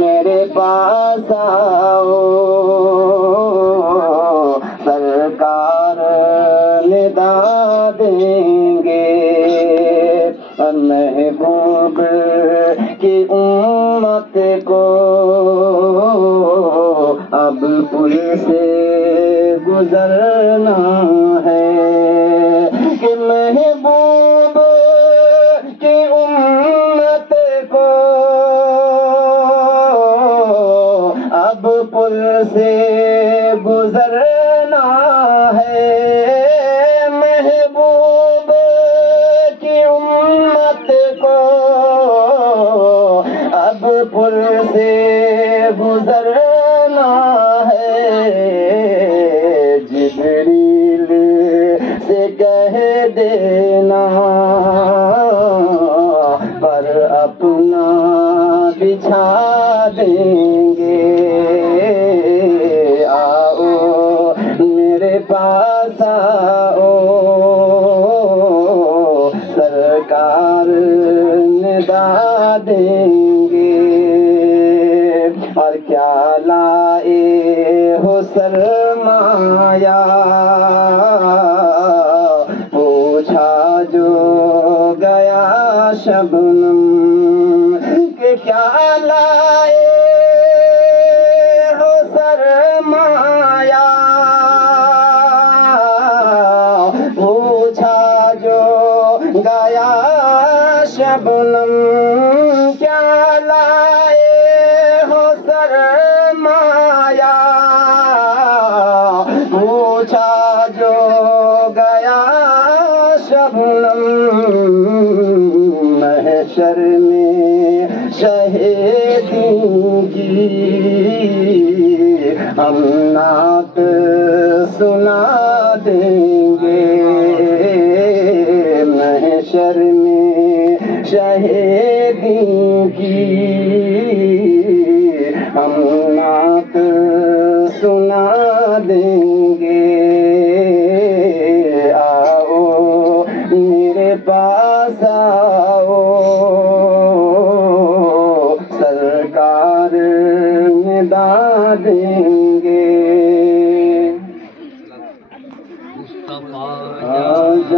میرے پاس آؤ سرکار ندا دیں گے، محبوب کی امت کو اب پل سے گزرنا ہے، کہ محبوب کی امت کو اب پل سے گزرنا ہے، محبوب کی امت کو اب پل سے گزرنا ہے، جبریل سے کہہ دینا پر اپنا بچھا دیں گے، آؤ میرے پاس آؤ سرکار ندا دیں گے، اور کیا لائے ہو سرمایہ پوچھا جو گیا شبنم، کہ کیا لائے ہو سرمایہ پوچھا جو گیا شبنم، کیا لائے ہو سرمایہ پوچھا جو گیا شبنم، محشر میں شہیدی کی ہم نعت سنا دیں گے، محشر میں شہیدی کی ہم نعت سنا دیں گے،